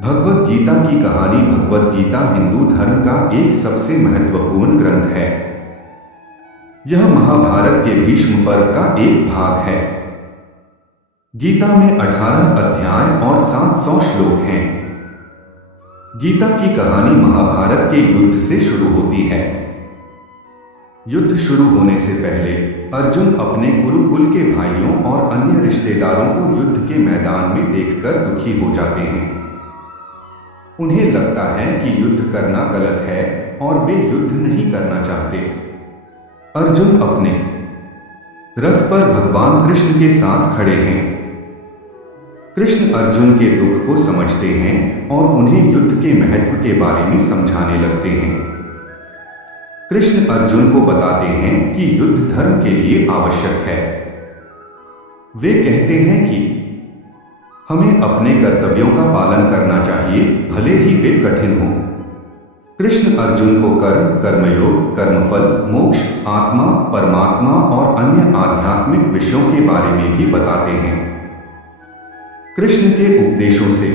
भगवद गीता की कहानी। भगवद गीता हिंदू धर्म का एक सबसे महत्वपूर्ण ग्रंथ है। यह महाभारत के भीष्म पर्व का एक भाग है। गीता में 18 अध्याय और 700 श्लोक हैं। गीता की कहानी महाभारत के युद्ध से शुरू होती है। युद्ध शुरू होने से पहले अर्जुन अपने कुरुकुल के भाइयों और अन्य रिश्तेदारों को युद्ध के मैदान में देखकर दुखी हो जाते हैं। उन्हें लगता है कि युद्ध करना गलत है और वे युद्ध नहीं करना चाहते। अर्जुन अपने रथ पर भगवान कृष्ण के साथ खड़े हैं। कृष्ण अर्जुन के दुख को समझते हैं और उन्हें युद्ध के महत्व के बारे में समझाने लगते हैं। कृष्ण अर्जुन को बताते हैं कि युद्ध धर्म के लिए आवश्यक है। वे कहते हैं कि हमें अपने कर्तव्यों का पालन करना चाहिए, भले ही वे कठिन हों। कृष्ण अर्जुन को कर्म, कर्मयोग, कर्मफल, मोक्ष, आत्मा, परमात्मा और अन्य आध्यात्मिक विषयों के बारे में भी बताते हैं। कृष्ण के उपदेशों से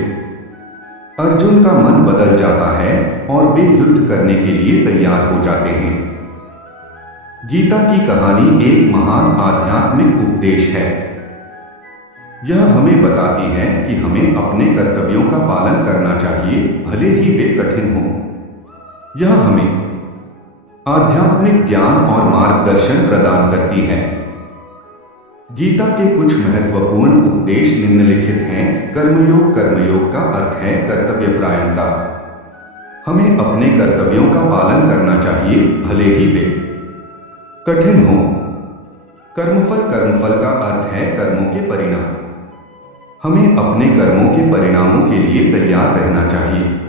अर्जुन का मन बदल जाता है और वे युद्ध करने के लिए तैयार हो जाते हैं। गीता की कहानी एक महान आध्यात्मिक उपदेश है। यह हमें बताती है कि हमें अपने कर्तव्यों का पालन करना चाहिए, भले ही वे कठिन हों। यह हमें आध्यात्मिक ज्ञान और मार्गदर्शन प्रदान करती है। गीता के कुछ महत्वपूर्ण उपदेश निम्नलिखित हैं। कर्मयोग। कर्मयोग का अर्थ है कर्तव्यपरायणता। हमें अपने कर्तव्यों का पालन करना चाहिए, भले ही वे कठिन हों। कर्मफल। कर्मफल का अर्थ है कर्मों के परिणाम। हमें अपने कर्मों के परिणामों के लिए तैयार रहना चाहिए।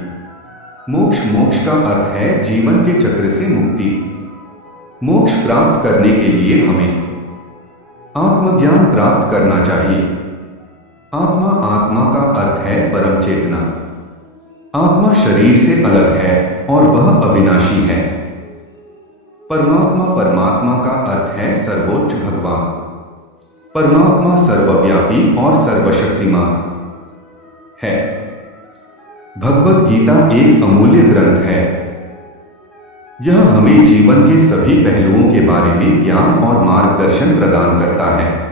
मोक्ष। मोक्ष का अर्थ है जीवन के चक्र से मुक्ति। मोक्ष प्राप्त करने के लिए हमें आत्मज्ञान प्राप्त करना चाहिए। आत्मा। आत्मा का अर्थ है परम चेतना। आत्मा शरीर से अलग है और वह अविनाशी है। परमात्मा। परमात्मा का अर्थ है सर्वोच्च भगवान। परमात्मा सर्वव्यापी और सर्वशक्तिमान है। भगवद गीता एक अमूल्य ग्रंथ है। यह हमें जीवन के सभी पहलुओं के बारे में ज्ञान और मार्गदर्शन प्रदान करता है।